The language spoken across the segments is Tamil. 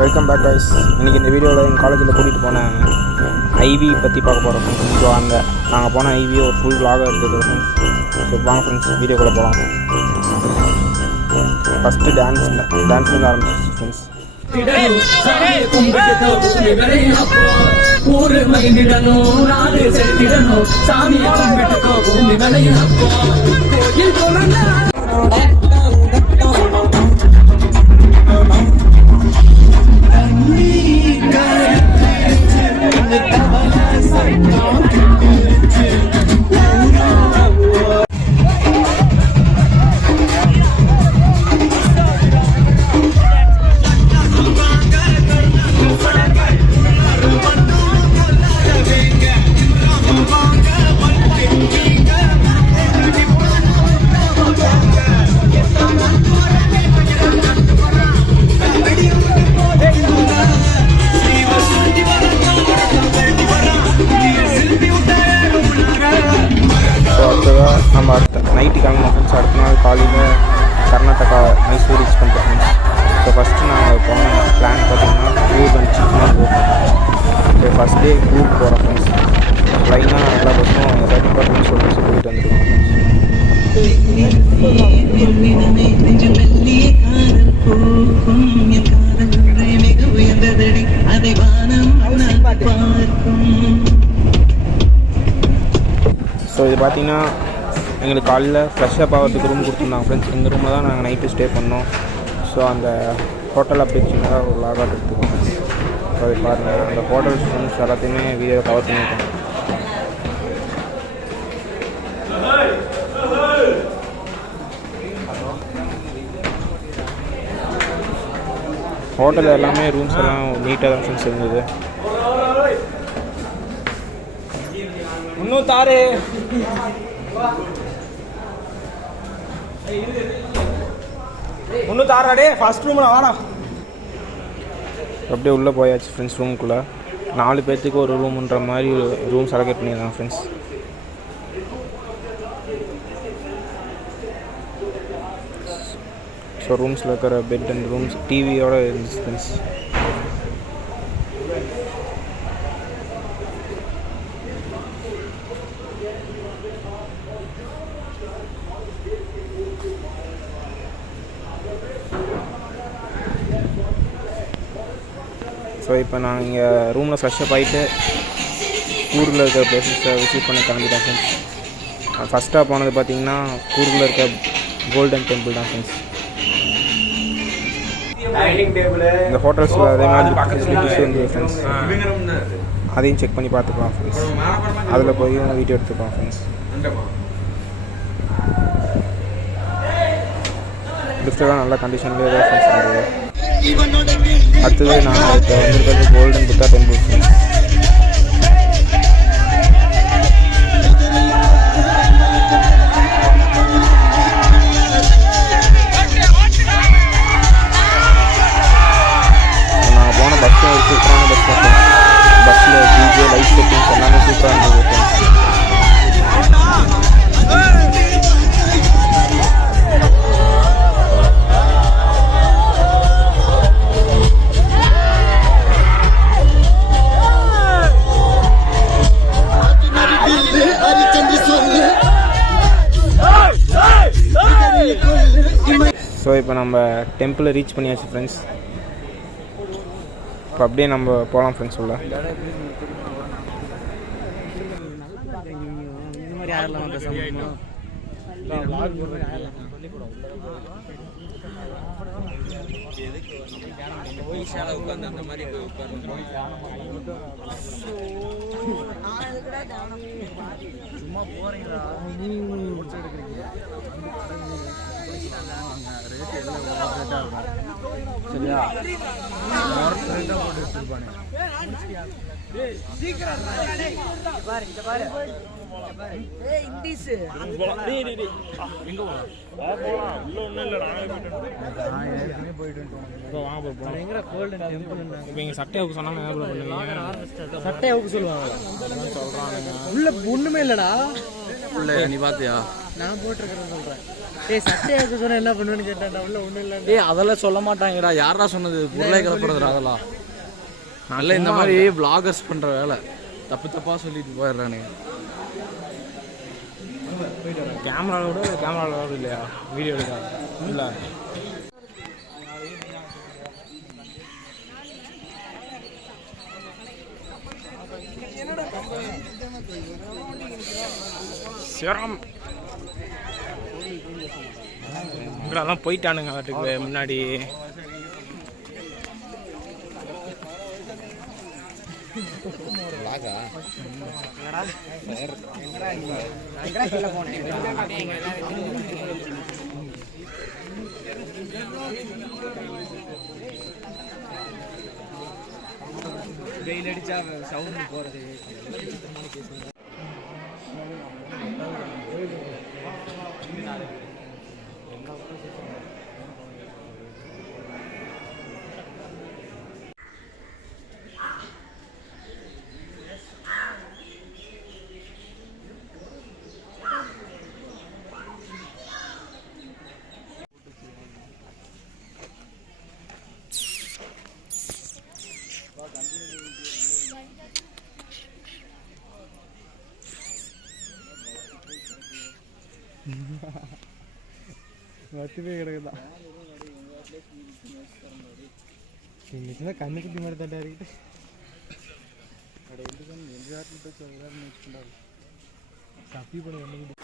Welcome back guys. இன்றைக்கி இந்த வீடியோவில் எங்கள் காலேஜில் கூட்டிகிட்டு போன ஐவி பற்றி பார்க்க போகிறோம் ஃப்ரெண்ட்ஸ். ஸோ அந்த நாங்கள் போன ஐவி ஒரு ஃபுல் vlog எடுத்துக்கிறோம் ஃப்ரெண்ட்ஸ். ஸோ வாங்க ஃப்ரெண்ட்ஸ் வீடியோக்குள்ளே போகலாம். ஃபஸ்ட்டு டான்ஸ்லேருந்து ஆரம்பிச்சு ஃப்ரெண்ட்ஸ். நம்ம நைட்டு கிளம்புனோம் ஃப்ரெண்ட்ஸ். அடுத்த நாள் காலையில் கர்நாடகா மைசூர் ரீச் பண்ணிட்டோம் ஃப்ரெண்ட்ஸ். ஸோ ஃபஸ்ட்டு நாங்கள் போன பிளான் பார்த்திங்கன்னா கூர்க் அண்ட் சிக்மங்களூர் போகிறோம். ஸோ ஃபஸ்ட் டே கூர்க் போகிறோம் ஃப்ரெண்ட்ஸ். லைனாக எல்லா பஸ்ஸும் டிபார்ட்மெண்ட் சொல்லிட்டு போயிட்டு வந்துருக்கோம் ஃப்ரெண்ட்ஸ். ஸோ இது பார்த்திங்கன்னா எங்களுக்கு காலையில் ஃப்ரெஷ்ஷப் ஆகிறதுக்கு ரூம் கொடுத்துருந்தாங்க ஃப்ரெண்ட்ஸ். இந்த ரூமில் தான் நாங்கள் நைட்டு ஸ்டே பண்ணோம். ஸோ அந்த ஹோட்டல் அப்படி சின்னதாக ஒரு லாகாட் எடுத்துக்கோங்க. ஸோ அது பாருங்கள், அந்த ஹோட்டல் ரூம்ஸ் எல்லாத்தையுமே வீடியோ கவர் பண்ணியிருக்கோம். ஹோட்டலில் எல்லாமே ரூம்ஸ் எல்லாம் நீட்டாக தான் ஃப்ரெண்ட்ஸ் இருந்தது. இன்னும் தாரு ஒன்றும் தாராடே ஃபஸ்ட் ரூமில் வாடா. அப்படியே உள்ளே போயாச்சு ஃப்ரெண்ட்ஸ். ரூமுக்குள்ளே 4 பேர்த்துக்கு ஒரு ரூமுன்ற மாதிரி ரூம்ஸ் அலோகேட் பண்ணியிருந்தாங்க ஃப்ரெண்ட்ஸ். ஸோ ரூம்ஸில் இருக்கிற பெட் அண்ட் ரூம்ஸ் டிவியோட இருந்துச்சு ஃப்ரெண்ட்ஸ். ஸோ இப்போ நான் இங்கே ரூமில் ஃப்ரெஷ்ஷப் ஆகிட்டு கூர்கில் இருக்கிற பிளேசஸை விசிட் பண்ணி கிளம்பிட்டேன் ஃப்ரெண்ட்ஸ். ஃபஸ்ட்டாக போனது பார்த்திங்கன்னா கூர்கில் இருக்க கோல்டன் டெம்பிள் தான் ஃப்ரெண்ட்ஸ். இந்த ஹோட்டல்ஸில் அதே மாதிரி ஃபெசிலிட்டிஸ் இருந்தது ஃப்ரெண்ட்ஸ். அதையும் செக் பண்ணி பார்த்துக்கலாம் ஃப்ரெண்ட்ஸ். அதில் போய் வீடியோ எடுத்துக்கலாம் ஃப்ரெண்ட்ஸ். லிஃப்டெல்லாம் நல்ல கண்டிஷன்லேயே தான் ஃப்ரெண்ட்ஸ் இருந்தது. அடுத்தது நாங்கள் இப்போ வந்திருக்கிறது கோல்டன் புத்தா டெம்பிள் ஃப்ரெண்ட்ஸ். நாங்கள் போன பஸ்ஸு ஒரு சூப்பரான பஸ் தான் ஃப்ரெண்ட்ஸ். பஸ்ஸில் டிஜே லைட் செட்டிங்ஸ் எல்லாமே சூப்பராக இருந்தது ஃப்ரெண்ட்ஸ். ஸோ இப்போ நம்ம டெம்பிளை ரீச் பண்ணியாச்சு ஃப்ரெண்ட்ஸ். இப்போ அப்படியே நம்ம போகலாம் ஃப்ரெண்ட்ஸ் உள்ள. சும்மா போறீங்களா சரியா சட்டையாவுக்கு சொன்னாங்க. சட்டையாவுக்கு சொல்லுவாங்க. உள்ள ஒண்ணுமே இல்லடா. இல்லை நீ பார்த்தியா? நான் போட்டிருக்கிறேன் சொல்கிறேன். ஏய் சட்டையாக்க சொன்னால் என்ன பண்ணுவேன்னு கேட்டேன். உள்ள ஒன்றும் இல்லை. ஏய் அதெல்லாம் சொல்ல மாட்டாங்கடா. யாரா சொன்னது? பொருளை கலப்படுறதுடா அதெல்லாம். நல்ல இந்த மாதிரி விளாகர்ஸ் பண்ணுற வேலை தப்பாக சொல்லிட்டு போயிடுறானுங்க. கேமராவோட இல்லையா வீடியோ எடுக்காது இல்லை. சிரம் இங்கெல்லாம் போயிட்டானுங்க வீட்டுக்கு முன்னாடி. வெயில் அடிச்சா சவுண்ட் போறது. வச்சுமே கிடக்குதான். இன்னைக்குதான் கண்ணு குட்டி மாதிரி தட்டா இருக்கு. தப்பி போட கண்ணு குட்டி.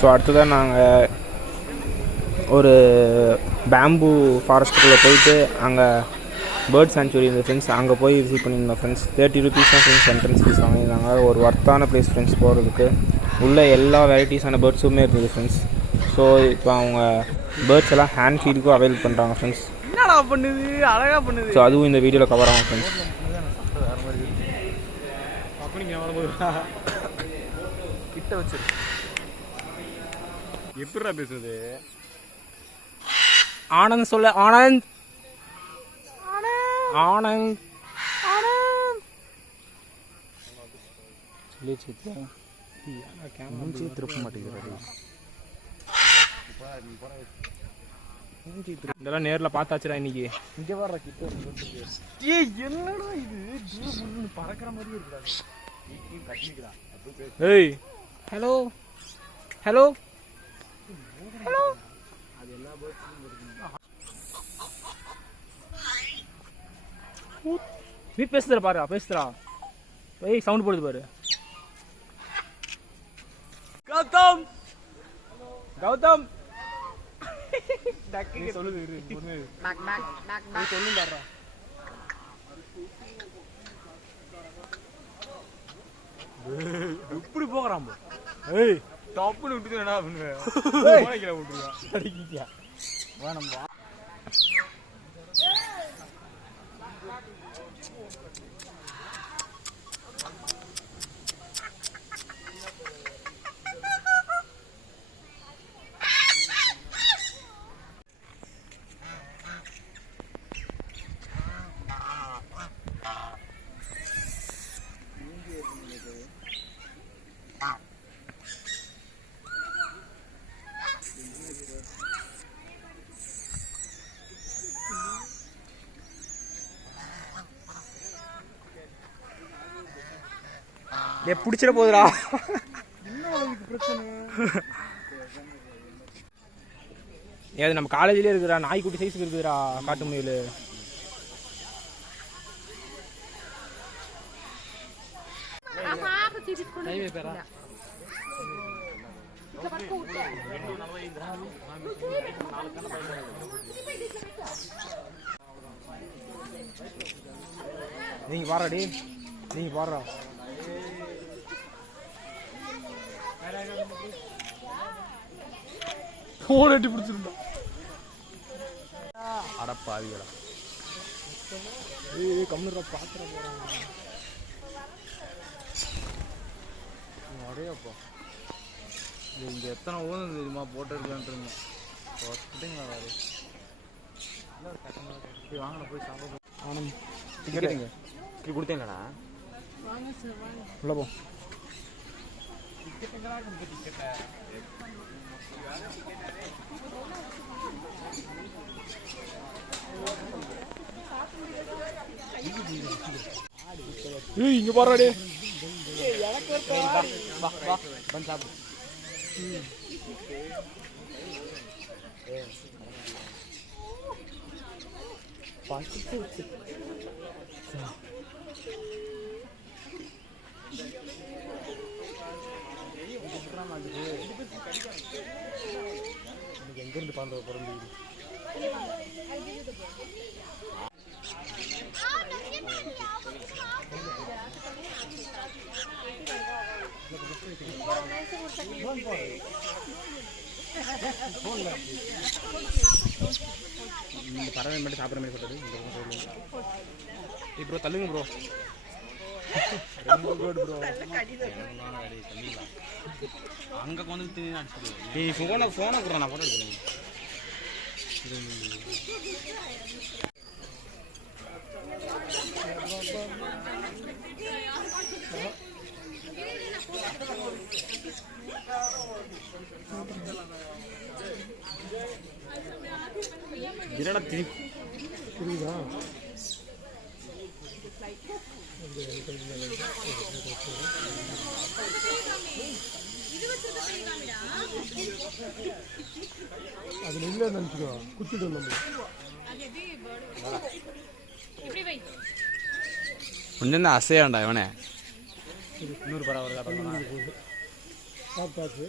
ஸோ அடுத்ததான் நாங்கள் ஒரு பேம்பு ஃபாரஸ்ட்டுக்குள்ளே போயிட்டு அங்கே பேர்ட் சாங்சுரி இந்த ஃப்ரெண்ட்ஸ் அங்கே போய் விசிட் பண்ணியிருந்தோம் ஃப்ரெண்ட்ஸ். 30 rupees தான் ஃப்ரெண்ட்ஸ் என்ட்ரன்ஸ் ஃபீஸ் வாங்கியிருந்தாங்க. ஒரு ஒர்த்தான ப்ளேஸ் ஃப்ரெண்ட்ஸ் போகிறதுக்கு. உள்ள எல்லா வெரைட்டிஸான பேர்ட்ஸுமே இருக்குது ஃப்ரெண்ட்ஸ். ஸோ இப்போ அவங்க பேர்ட்ஸ் எல்லாம் ஹேண்ட் ஃபீடுக்கும் அவைல் பண்ணுறாங்க ஃப்ரெண்ட்ஸ். என்னடா பண்ணுது, அழகாக பண்ணுது. ஸோ அதுவும் இந்த வீடியோவில் கவர் ஆகும் ஃப்ரெண்ட்ஸ். கிட்ட வச்சு எப்படிடா பேசுறது? ஆனந்த் சொல்ல. ஆனந்த் ஆனந்த் திருப்ப மாட்டேங்கிறாரு. இதெல்லாம் நேரில் பார்த்தாச்சுடா இன்னைக்கு. இங்கே வர்ற கிட்ட என்னடா இது பறக்கிற மாதிரி இருக்குடா. ஏய் ஹலோ ஹலோ ஹலோ. நீ பேசுறா பாரு, பேசுறா. ஏய் சவுண்ட் போடுது பாரு. கௌதம் கௌதம் டக்கி சொல்லுது. நாக் நாக் நாக் நாக் சொல்லுடா. இப்படி போகறான் போ. ஏய் டப்புன்னு விட்டுட்டு என்ன பண்ணுவேன்? போனைக்கில விட்டுருவா. அடிக்கியா வேணும் வா. பிடிச்சிட போகுதுடா. ஏது நம்ம காலேஜ்லேயே இருக்குதுடா. நாய்க்குட்டி சைஸுக்கு இருக்குதுடா காட்டு முயல். நீங்க பாருடி, நீங்க பாருடா. போன் அடி பிடிச்சிருந்தா. அடப்பாவிகளா. ஏய் கம்முறா பாத்துற போறாங்க. அப்படியேப்பா இங்கே எத்தனை ஊதம் தெரியுமா போட்டு இருக்கான்ட்டு இருந்தோம் கொடுத்தீங்களா வேறு வாங்கின போய் சாப்பிட ஆனந்த் டிக்கெட்டுங்க கொடுத்தீங்களாண்ணா உள்ள போ இங்கே போறாடே எங்கிருந்து பாந்த பிறந்து இந்த பறவை மட்டும் சாப்பிட்ற மாதிரி போட்டது ப்ரோ தள்ளுங்க ப்ரோ ப்ரோ அங்கே கொண்டு நீ ஃபோனை கூட நான் போட்டோ எடுக்கிறேன் என்னடா புரியுதா அதுல இல்ல நினைச்சுக்கோ குத்திட்டு நம்ம கொஞ்சம் தான் அசையாண்டா இவனே இன்னொரு பரவாயில்ல சாப்பிட்டாச்சு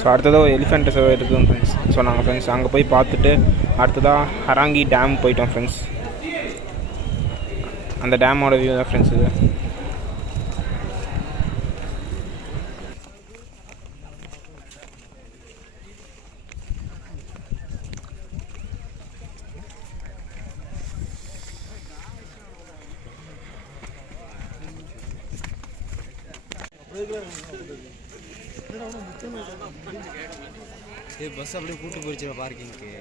ஸோ அடுத்ததாக ஒரு எலிஃபெண்ட் ரிசர்வ் இருக்குதுங்க ஃப்ரெண்ட்ஸ் சொன்னாங்க ஃப்ரெண்ட்ஸ் அங்கே போய் பார்த்துட்டு அடுத்ததாக ஹராங்கி டேம் போயிட்டோம் ஃப்ரெண்ட்ஸ் அந்த டேமோட வியூ தான் ஃப்ரெண்ட்ஸ் இது பஸ் அப்படியே கூட்டு போயிடுச்சு பார்க்கிங்க்கு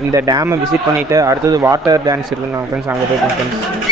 இந்த டேமை விசிட் பண்ணிவிட்டு அடுத்தது வாட்டர் டான்ஸ் இருக்குங்க ஃப்ரெண்ட்ஸ் அங்கே போய்ட்டோம் ஃப்ரெண்ட்ஸ்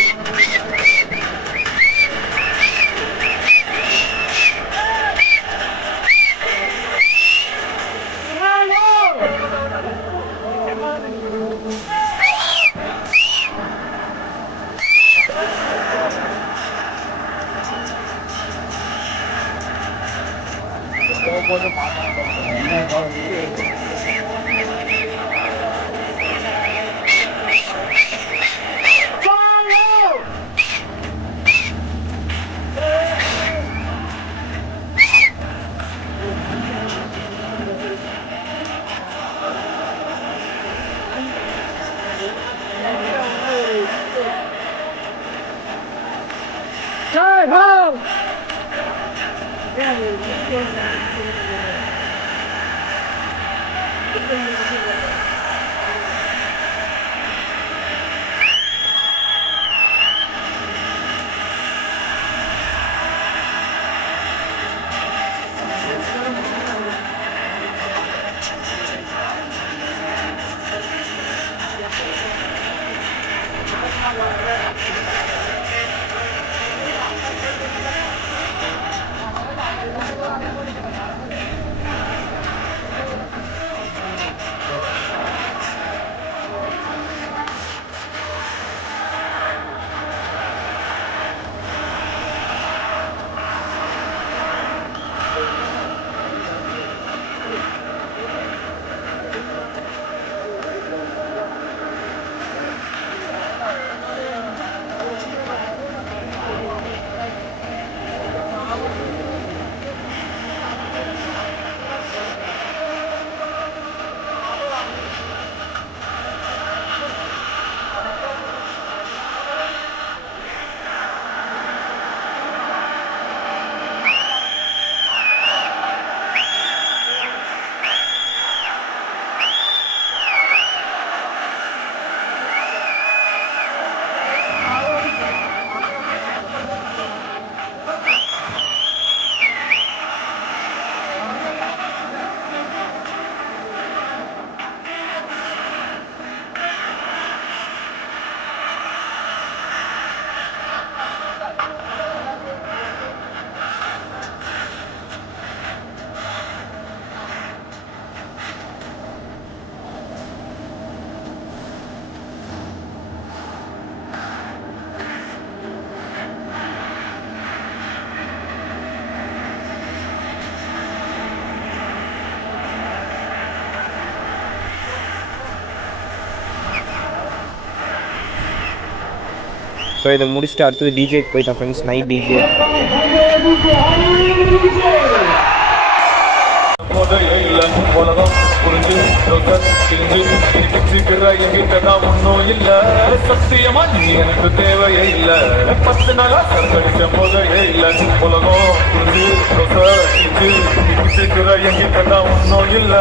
ஸோ இதை முடிச்சுட்டு அடுத்தது டிஜேக்கு போயிட்டேன் ஃப்ரெண்ட்ஸ், நைட் டிஜே. உலகம் புரிஞ்சு ஒன்னும் இல்ல, சத்தியமா நீ எனக்கு தேவையே இல்ல, 10 நாளா கடிச்ச போதையே இல்ல. உலகம் புரிஞ்சு எங்கிட்ட ஒன்னும் இல்ல.